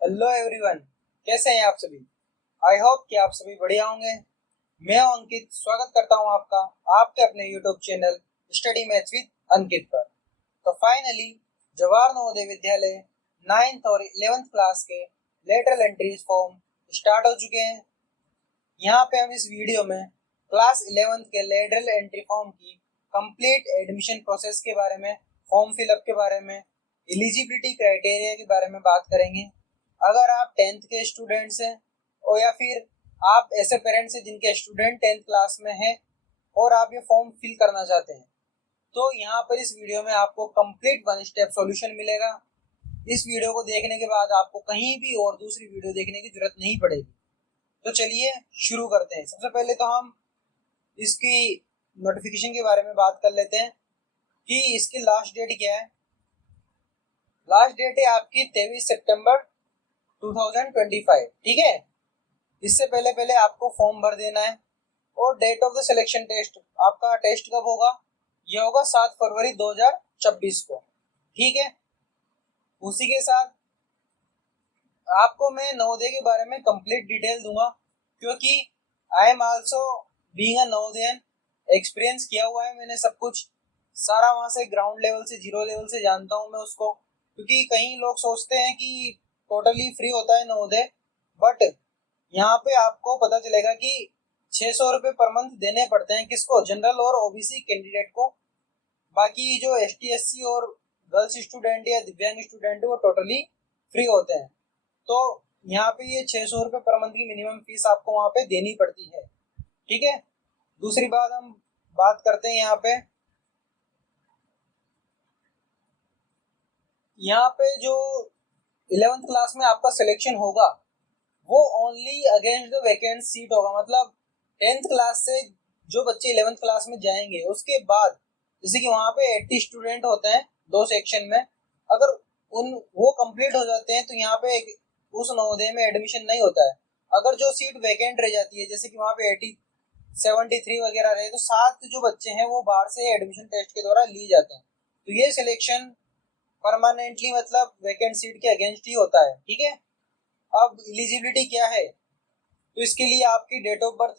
Hello everyone, कैसे हैं आप सभी। आई होप कि आप सभी बढ़िया होंगे। मैं हूं अंकित, स्वागत करता हूं आपका आपके अपने YouTube channel study maths with Ankit पर। तो फाइनली जवाहर नवोदय विद्यालय 9th और 11th क्लास के लेटरल एंट्रीज फॉर्म स्टार्ट हो चुके हैं। यहाँ पे हम इस वीडियो में क्लास 11th के लेटरल एंट्री फॉर्म की कंप्लीट एडमिशन प्रोसेस के बारे में, फॉर्म फिलअप के बारे में, एलिजिबिलिटी क्राइटेरिया के बारे में बात करेंगे। अगर आप 10th के स्टूडेंट्स हैं और या फिर आप ऐसे पेरेंट्स हैं जिनके स्टूडेंट 10th क्लास में हैं और आप ये फॉर्म फिल करना चाहते हैं, तो यहाँ पर इस वीडियो में आपको कंप्लीट वन स्टेप सॉल्यूशन मिलेगा। इस वीडियो को देखने के बाद आपको कहीं भी और दूसरी वीडियो देखने की जरूरत नहीं पड़ेगी। तो चलिए शुरू करते हैं। सबसे पहले तो हम इसकी नोटिफिकेशन के बारे में बात कर लेते हैं कि इसकी लास्ट डेट क्या है। लास्ट डेट है आपकी 23 सितंबर 2025, ठीक है। इससे पहले पहले आपको फॉर्म भर देना है और date of the selection test, आपका टेस्ट कब होगा, यह होगा 7 फरवरी 2026 को, ठीक है। उसी के साथ आपको मैं नवोदय के बारे में कंप्लीट डिटेल दूंगा, क्योंकि I am also being a Navodayan, experience किया हुआ है मैंने सब कुछ, सारा वहां से ग्राउंड लेवल से, जीरो लेवल से जानता हूं मैं उसको। क्योंकि कई लोग सोचते हैं कि टोटली फ्री होता है नवोदय, बट यहाँ पे आपको पता चलेगा कि 600 रुपये पर मंथ देने पड़ते हैं। किसको? जनरल और ओबीसी कैंडिडेट को। बाकी जो ST SC और गर्ल्स स्टूडेंट या दिव्यांग स्टूडेंट वो टोटली फ्री होते हैं। तो यहाँ पे ये 600 रुपये पर मंथ की मिनिमम फीस आपको वहाँ पे देनी पड़ती है, ठीक है। दूसरी बात हम बात करते हैं यहाँ पे जो 11th क्लास में आपका सिलेक्शन होगा वो only against the vacant seat होगा। मतलब 10th क्लास से जो बच्चे 11th क्लास में जाएंगे उसके बाद, जैसे कि वहाँ पे 80 स्टूडेंट होते हैं दो सेक्शन में, अगर उन वो कंप्लीट हो जाते हैं तो यहाँ पे उस नवोदय में एडमिशन नहीं होता है। अगर जो सीट वैकेंट रह जाती है, जैसे कि वहाँ पे 73 वगैरह रहे, तो 7 जो बच्चे हैं वो बाहर से एडमिशन टेस्ट के द्वारा लिए जाते हैं। तो ये सिलेक्शन परमानेंटली मतलब वैकेंट सीट के अगेंस्ट ही होता है, ठीक है। अब एलिजिबिलिटी क्या है, तो इसके लिए आपकी डेट ऑफ बर्थ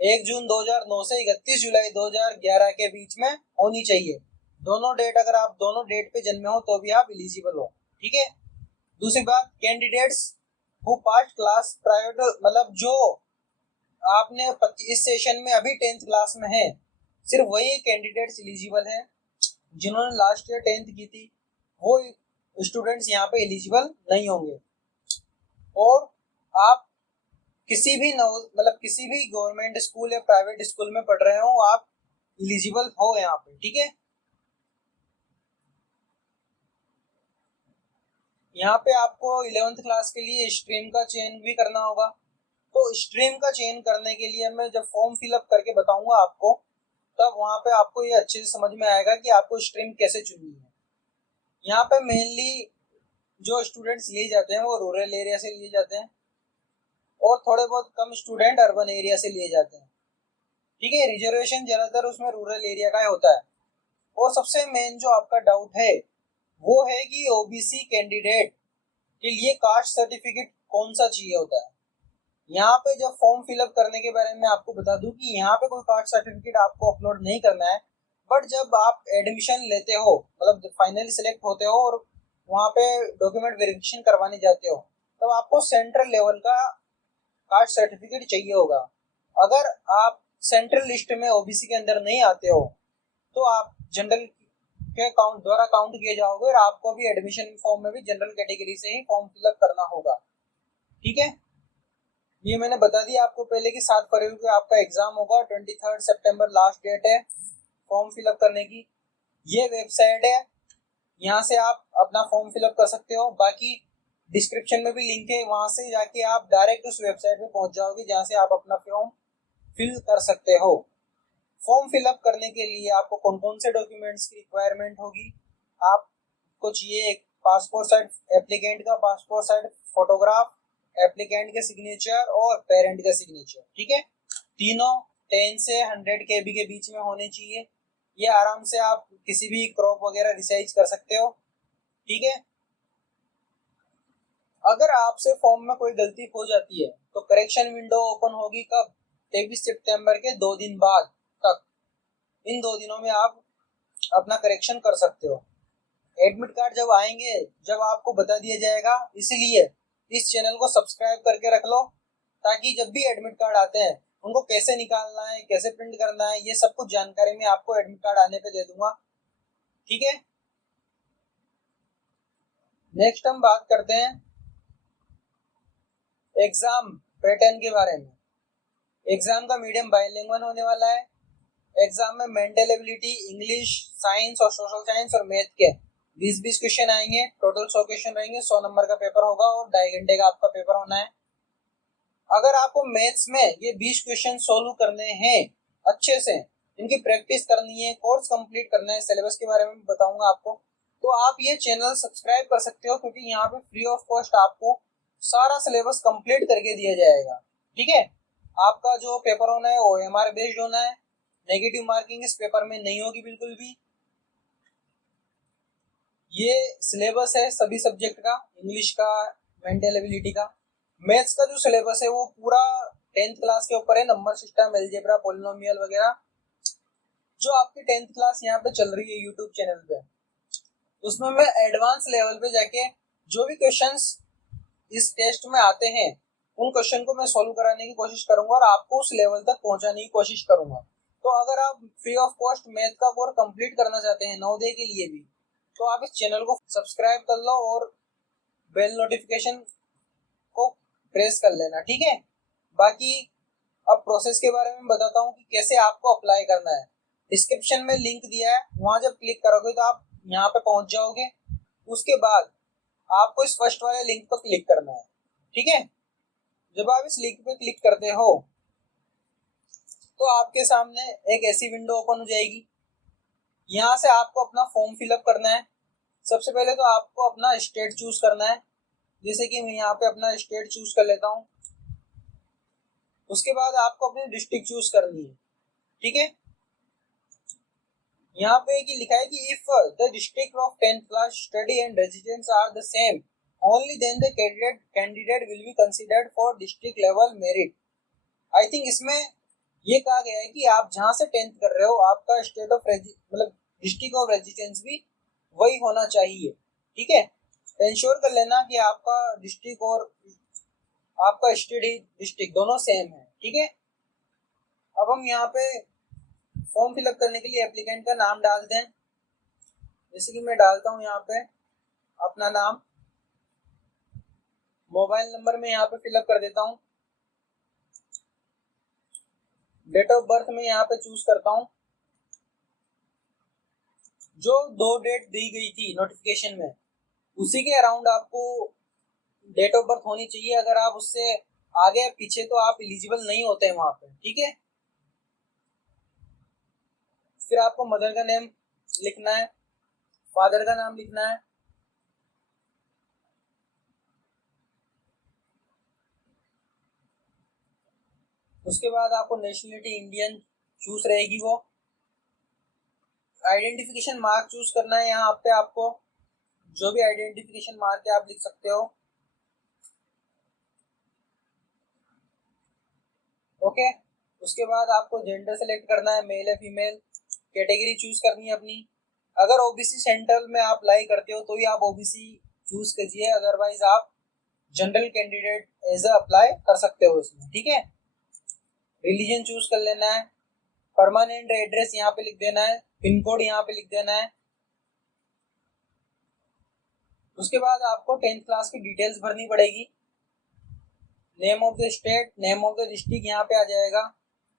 1 जून 2009 से 31 जुलाई 2011 के बीच में होनी चाहिए। दोनों डेट, अगर आप दोनों डेट पे जन्मे हो तो भी आप एलिजिबल हो, ठीक है। दूसरी बात, candidates who pass class private, मतलब जो आपने इस सेशन में अभी 10th क्लास में है, सिर्फ वही कैंडिडेट्स एलिजिबल हैं। जिन्होंने लास्ट ईयर 10th की थी वो स्टूडेंट्स यहाँ पे एलिजिबल नहीं होंगे। और आप किसी भी मतलब किसी भी गवर्नमेंट स्कूल या प्राइवेट स्कूल में पढ़ रहे हो, आप एलिजिबल हो यहाँ पे, ठीक है। यहाँ पे आपको 11th क्लास के लिए स्ट्रीम का चयन भी करना होगा। तो स्ट्रीम का चयन करने के लिए मैं जब फॉर्म फिलअप करके बताऊंगा आपको, तब वहां पे आपको ये अच्छे से समझ में आएगा कि आपको स्ट्रीम कैसे चुननी है। यहाँ पे मेनली जो स्टूडेंट्स लिए जाते हैं वो रूरल एरिया से लिए जाते हैं और थोड़े बहुत कम स्टूडेंट अर्बन एरिया से लिए जाते हैं, ठीक है। रिजर्वेशन ज्यादातर उसमें रूरल एरिया का होता है। और सबसे मेन जो आपका डाउट है वो है कि ओबीसी कैंडिडेट के लिए कास्ट सर्टिफिकेट कौन सा चाहिए होता है। यहाँ पे जब फॉर्म फिलअप करने के बारे में आपको बता दूं कि यहाँ पे कोई कास्ट सर्टिफिकेट आपको अपलोड नहीं करना है, बट जब आप एडमिशन लेते हो, मतलब फाइनली सिलेक्ट होते हो और वहाँ पे डॉक्यूमेंट वेरिफिकेशन करवाने जाते हो, तब आपको सेंट्रल लेवल का कास्ट सर्टिफिकेट चाहिए होगा। अगर आप सेंट्रल लिस्ट में ओबीसी के अंदर नहीं आते हो तो आप जनरल के काउंट द्वारा काउंट किए जाओगे और आपको भी एडमिशन फॉर्म में भी जनरल कैटेगरी से ही फॉर्म फिलअप करना होगा, ठीक है। ये मैंने बता दिया आपको पहले कि 7 फरवरी को आपका एग्जाम होगा, 23 सितंबर लास्ट डेट है फॉर्म फिलअप करने की। ये वेबसाइट है, यहाँ से आप अपना फॉर्म फिलअप कर सकते हो। बाकी डिस्क्रिप्शन में भी लिंक है, वहां से जाके आप डायरेक्ट उस वेबसाइट पे पहुंच जाओगे जहाँ से आप अपना फॉर्म फिल कर सकते हो। फॉर्म फिलअप करने के लिए आपको कौन कौन से डॉक्यूमेंट्स की रिक्वायरमेंट होगी, आपको चाहिए एक पासपोर्ट साइज, एप्लीकेंट का पासपोर्ट साइज फोटोग्राफ, एप्लीकेंट के सिग्नेचर और पेरेंट का सिग्नेचर, ठीक है। तीनों 10 से 100 KB के बीच में होने चाहिए। ये आराम से आप किसी भी क्रॉप वगैरह रिसाइज कर सकते हो, ठीक है। अगर आपसे फॉर्म में कोई गलती हो जाती है तो करेक्शन विंडो ओपन होगी कब? 23 सितंबर के 2 दिन बाद तक। इन 2 दिनों में आप अपना करेक्शन कर सकते हो। एडमिट कार्ड जब आएंगे, जब आपको बता दिया जाएगा, इसलिए इस चैनल को सब्सक्राइब करके रख लो, ताकि जब भी एडमिट कार्ड आते हैं उनको कैसे निकालना है, कैसे प्रिंट करना है, ये सब कुछ जानकारी मैं आपको एडमिट कार्ड आने पे दे दूंगा। ठीक है, नेक्स्ट हम बात करते हैं एग्जाम पैटर्न के बारे में। एग्जाम का मीडियम बाइलिंगुअल होने वाला है। एग्जाम में मेंटल एबिलिटी, इंग्लिश, साइंस और सोशल साइंस और मैथ के 20-20 क्वेश्चन आएंगे। टोटल 100 क्वेश्चन रहेंगे। 100 नंबर का पेपर होगा और 2.5 घंटे का आपका पेपर होना है। अगर आपको मैथ्स में ये 20 क्वेश्चन सोल्व करने हैं अच्छे से, इनकी प्रैक्टिस करनी है, कोर्स कंप्लीट करना है, सिलेबस के बारे में बताऊंगा आपको, तो आप ये चैनल सब्सक्राइब कर सकते हो, क्योंकि यहाँ पे फ्री ऑफ कॉस्ट आपको सारा सिलेबस कंप्लीट करके दिया जाएगा। ठीक है, आपका जो पेपर होना है वो एमआर बेस्ड होना है। नेगेटिव मार्किंग इस पेपर में नहीं होगी बिल्कुल भी। ये सिलेबस है सभी सब्जेक्ट का, इंग्लिश का, मेंटल एबिलिटी का। मैथ्स का जो सिलेबस है वो पूरा 10th क्लास के ऊपर है। नंबर सिस्टम, अलजेब्रा, पॉलिनोमियल वगैरह, जो आपकी 10th क्लास यहाँ पे चल रही है यूट्यूब चैनल पे, उसमें मैं एडवांस लेवल पे जाके जो भी क्वेश्चंस इस टेस्ट में आते हैं उन क्वेश्चन को मैं सॉल्व कराने की कोशिश करूंगा और आपको उस लेवल तक पहुंचाने की कोशिश करूंगा। तो अगर आप फ्री ऑफ कॉस्ट मैथ का कोर्स कंप्लीट करना चाहते हैं नवोदय के लिए भी, तो आप इस चैनल को सब्सक्राइब कर लो और बेल नोटिफिकेशन को प्रेस कर लेना। ठीक है, बाकी अब प्रोसेस के बारे में बताता हूँ कि कैसे आपको अप्लाई करना है। डिस्क्रिप्शन में लिंक दिया है, वहां जब क्लिक करोगे तो आप यहाँ पे पहुंच जाओगे। उसके बाद आपको इस फर्स्ट वाले लिंक पर क्लिक करना है। ठीक है, जब आप इस लिंक पे क्लिक करते हो तो आपके सामने एक ऐसी विंडो ओपन हो जाएगी। यहाँ से आपको अपना फॉर्म फिलअप करना है। सबसे पहले तो आपको अपना स्टेट चूज करना है, जैसे कि मैं यहाँ पे अपना स्टेट चूज कर लेता हूँ। उसके बाद आपको अपनी डिस्ट्रिक्ट चूज करनी है। ठीक है, यहाँ पे कि लिखा है कि if the district of 10th class study and residence are the same, only then the candidate will be considered for district level merit. I think इसमें ये कहा गया है कि आप जहां से 10th कर रहे हो, आपका स्टेट ऑफ मतलब डिस्ट्रिक्ट ऑफ रेजिडेंस भी वही होना चाहिए। ठीक है, इंश्योर कर लेना कि आपका डिस्ट्रिक्ट और आपका स्टडी डिस्ट्रिक्ट दोनों सेम है। ठीक है, अब हम यहाँ पे फॉर्म फिलअप करने के लिए एप्लीकेंट का नाम डाल दें। जैसे कि मैं डालता हूँ यहाँ पे अपना नाम, मोबाइल नंबर में यहाँ पे फिलअप कर देता हूँ, डेट ऑफ बर्थ में यहाँ पे चूज करता हूँ। जो 2 डेट दी गई थी नोटिफिकेशन में, उसी के अराउंड आपको डेट ऑफ बर्थ होनी चाहिए। अगर आप उससे आगे पीछे तो आप एलिजिबल नहीं होते हैं वहां पे। ठीक है, फिर आपको मदर का नेम लिखना है, फादर का नाम लिखना है। उसके बाद आपको नेशनलिटी इंडियन चूज रहेगी। वो आइडेंटिफिकेशन मार्क चूज करना है। यहाँ पे आपको जो भी आइडेंटिफिकेशन मार्क है आप लिख सकते हो। ओके, उसके बाद आपको जेंडर सेलेक्ट करना है, मेल है फीमेल। कैटेगरी चूज करनी है अपनी। अगर ओबीसी सेंट्रल में आप अप्लाई करते हो तो ही आप ओबीसी चूज कीजिए, अदरवाइज आप जनरल कैंडिडेट एज अप्लाई कर सकते हो इसमें। ठीक है, रिलीजन चूज कर लेना है, परमानेंट एड्रेस यहाँ पे लिख देना है, पिन कोड यहाँ पे लिख देना है। उसके बाद आपको 10th क्लास की डिटेल्स भरनी पड़ेगी। Name of the state, name of the district यहाँ पे आ जाएगा,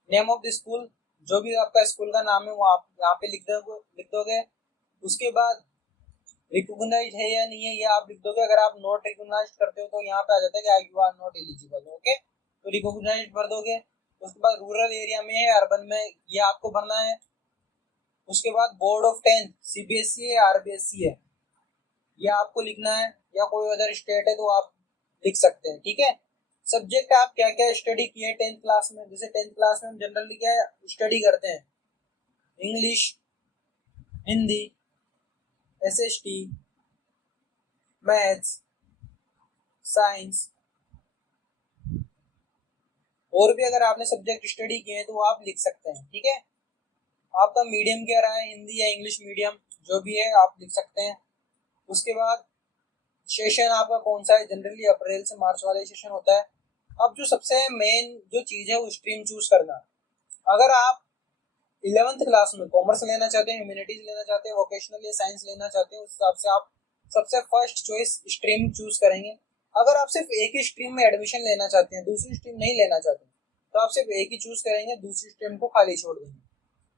नेम ऑफ द स्कूल, जो भी आपका स्कूल का नाम है वो आप यहाँ पे लिख दोगे। उसके बाद रिकॉग्नाइज्ड है या नहीं है ये आप लिख दोगे। अगर आप नॉट रिकॉग्नाइज्ड करते हो तो यहाँ पे आ जाता है कि you are not eligible. Okay, तो रिकॉग्नाइज्ड भर दोगे। उसके बाद रूरल एरिया में है, अर्बन में, ये आपको भरना है। उसके बाद बोर्ड ऑफ 10th सीबीएसई है, आरबीएसई है, ये आपको लिखना है, या कोई अदर स्टेट है तो आप लिख सकते हैं। ठीक है, सब्जेक्ट आप क्या क्या स्टडी किए 10th क्लास में। जैसे 10th क्लास में हम जनरली क्या स्टडी करते हैं, English, Hindi, SST, maths, science, और भी अगर आपने सब्जेक्ट स्टडी किए हैं तो वो आप लिख सकते हैं। ठीक है, आपका मीडियम क्या रहा है, हिंदी या इंग्लिश मीडियम, जो भी है आप लिख सकते हैं। उसके बाद सेशन आपका कौन सा है, जनरली अप्रैल से मार्च वाला सेशन होता है। अब जो सबसे मेन जो चीज है वो स्ट्रीम चूज करना। अगर आप 11th क्लास में कॉमर्स लेना चाहते हैं, ह्यूमैनिटीज लेना चाहते हैं, वोकेशनल या साइंस लेना चाहते हैं, उस हिसाब से आप सबसे फर्स्ट चॉइस स्ट्रीम चूज करेंगे। अगर आप सिर्फ एक ही स्ट्रीम में एडमिशन लेना चाहते हैं, दूसरी स्ट्रीम नहीं लेना चाहते, तो आप सिर्फ एक ही चूज करेंगे, दूसरी स्ट्रीम को खाली छोड़ देंगे।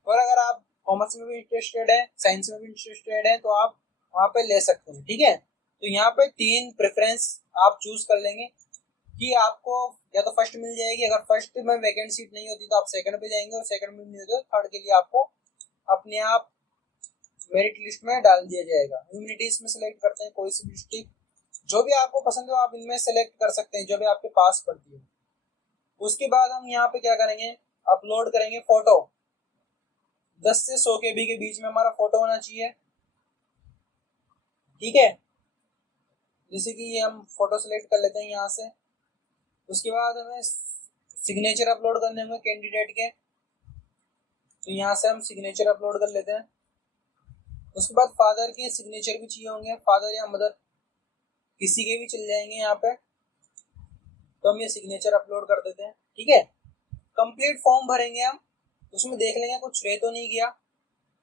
और अगर आप कॉमर्स में भी इंटरेस्टेड है, साइंस में भी इंटरेस्टेड है, तो आप वहाँ पे ले सकते हैं। ठीक है, तो यहाँ पे 3 प्रेफरेंस आप चूज कर लेंगे कि आपको या तो फर्स्ट मिल जाएगी, अगर फर्स्ट में वैकेंट सीट नहीं होती तो आप सेकंड पे जाएंगे, और सेकंड में नहीं होती तो थर्ड के लिए आपको अपने आप मेरिट लिस्ट में डाल दिया जाएगा। ह्यूमैनिटीज में सिलेक्ट करते हैं, कोई सी भी डिस्ट्रिक्ट जो भी आपको पसंद हो आप इनमें सेलेक्ट कर सकते हैं, जो भी आपके पास पड़ती है। उसके बाद हम यहाँ पे क्या करेंगे, अपलोड करेंगे फोटो। 10 से 100 KB के बीच में हमारा फोटो होना चाहिए। ठीक है, जैसे कि ये हम फोटो सिलेक्ट कर लेते हैं यहाँ से। उसके बाद हमें सिग्नेचर अपलोड करने होंगे कैंडिडेट के, तो यहाँ से हम सिग्नेचर अपलोड कर लेते हैं। उसके बाद फादर के सिग्नेचर भी चाहिए होंगे, फादर या मदर किसी के भी चल जाएंगे यहाँ पे, तो हम ये सिग्नेचर अपलोड कर देते हैं। ठीक है, कंप्लीट फॉर्म भरेंगे हम, उसमें देख लेंगे कुछ रह तो नहीं गया।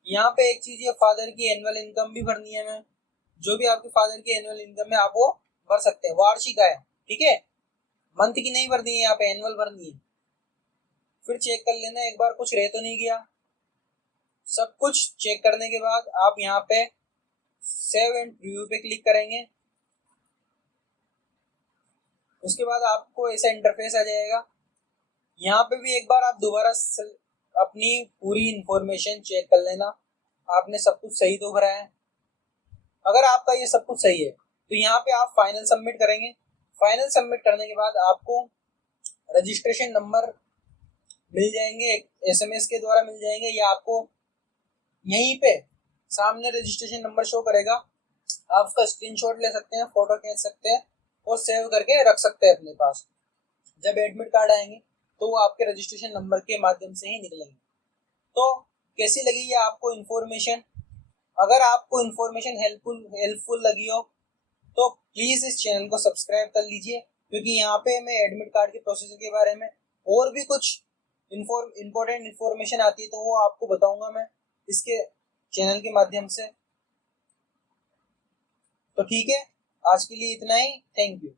यहाँ पे एक चीज है, फादर की एनुअल इनकम भी भरनी है हमें। जो भी आपके फादर की एनुअल इनकम है आप वो भर सकते हैं, वार्षिक आय। ठीक है, मंथ की नहीं भरनी है, यहाँ पे एनुअल भरनी है। फिर चेक कर लेना एक बार कुछ रह तो नहीं गया। सब कुछ चेक करने के बाद आप यहाँ पे सेव एंड प्रीव्यू पे क्लिक करेंगे। उसके बाद आपको ऐसा इंटरफेस आ जाएगा। यहाँ पे भी एक बार आप दोबारा अपनी पूरी इंफॉर्मेशन चेक कर लेना, आपने सब कुछ सही तो भरा है। अगर आपका ये सब कुछ सही है तो यहाँ पे आप फाइनल सबमिट करेंगे। फाइनल सबमिट करने के बाद आपको रजिस्ट्रेशन नंबर मिल जाएंगे, SMS के द्वारा मिल जाएंगे, या आपको यहीं पे सामने रजिस्ट्रेशन नंबर शो करेगा। आप उसका स्क्रीनशॉट ले सकते हैं, फोटो खींच सकते हैं और सेव करके रख सकते हैं अपने पास। जब एडमिट कार्ड आएंगे तो वो आपके रजिस्ट्रेशन नंबर के माध्यम से ही निकलेंगे। तो कैसी लगी ये आपको इन्फॉर्मेशन? अगर आपको इन्फॉर्मेशन हेल्पफुल लगी हो तो प्लीज इस चैनल को सब्सक्राइब कर लीजिए, क्योंकि यहाँ पे मैं एडमिट कार्ड के प्रोसीजर के बारे में और भी कुछ इम्पोर्टेंट इन्फॉर्मेशन आती है तो वो आपको बताऊंगा मैं इसके चैनल के माध्यम से। तो ठीक है, आज के लिए इतना ही। Thank you.